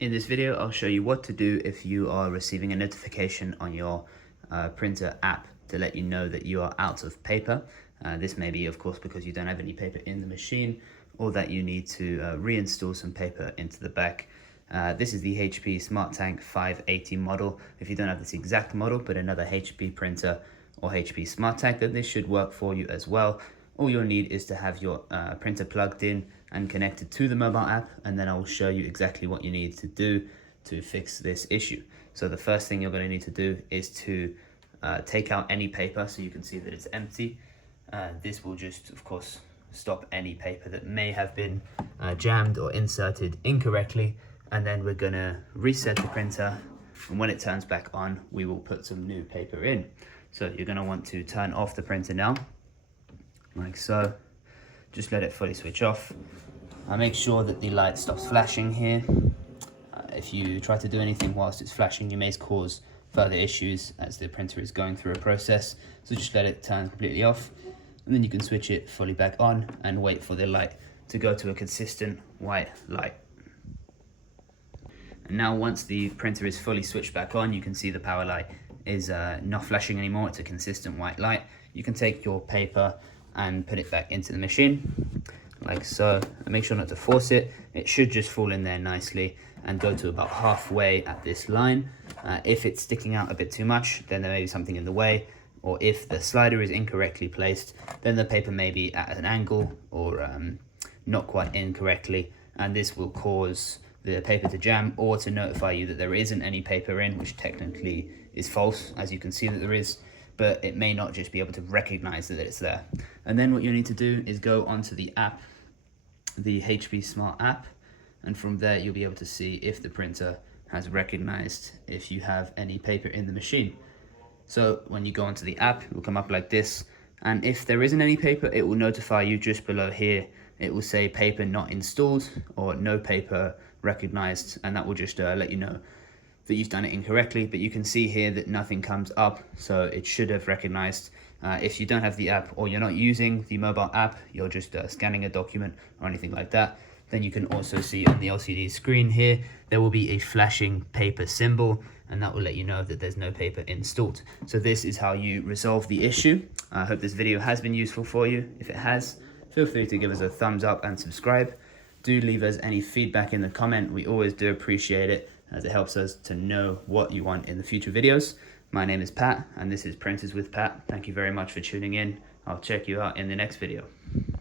In this video, I'll show you what to do if you are receiving a notification on your printer app to let you know that you are out of paper. This may be, of course, because you don't have any paper in the machine, or that you need to reinstall some paper into the back. This is the HP SmartTank 580 model. If you don't have this exact model, but another HP printer or HP SmartTank, then this should work for you as well. All you'll need is to have your printer plugged in and connected to the mobile app, and then I will show you exactly what you need to do to fix this issue. So the first thing you're going to need to do is to take out any paper so you can see that it's empty. This will just, of course, stop any paper that may have been jammed or inserted incorrectly, and then we're going to reset the printer, and when it turns back on, we will put some new paper in. So you're going to want to turn off the printer now, like so. Just let it fully switch off. Make sure that the light stops flashing here. If you try to do anything whilst it's flashing, you may cause further issues as the printer is going through a process. So just let it turn completely off, and then you can switch it fully back on and wait for the light to go to a consistent white light. And now once the printer is fully switched back on, you can see the power light is not flashing anymore. It's a consistent white light. You can take your paper and put it back into the machine, like so. And make sure not to force it. It should just fall in there nicely and go to about halfway at this line. If it's sticking out a bit too much, then there may be something in the way, or if the slider is incorrectly placed, then the paper may be at an angle or not quite in correctly, and this will cause the paper to jam or to notify you that there isn't any paper in, which technically is false, as you can see that there is, but it may not just be able to recognize that it's there. And then what you need to do is go onto the app, the HP Smart app, and from there you'll be able to see if the printer has recognized if you have any paper in the machine. So when you go onto the app, it will come up like this, and if there isn't any paper, it will notify you just below here. It will say paper not installed or no paper recognized, and that will just let you know that you've done it incorrectly. But you can see here that nothing comes up, so it should have recognized. If you don't have the app, or you're not using the mobile app, you're just scanning a document or anything like that, then you can also see on the LCD screen here, there will be a flashing paper symbol, and that will let you know that there's no paper installed. So this is how you resolve the issue. I hope this video has been useful for you. If it has, feel free to give us a thumbs up and subscribe. Do leave us any feedback in the comment. We always do appreciate it, as it helps us to know what you want in the future videos. My name is Pat, and this is Printers with Pat. Thank you very much for tuning in. I'll check you out in the next video.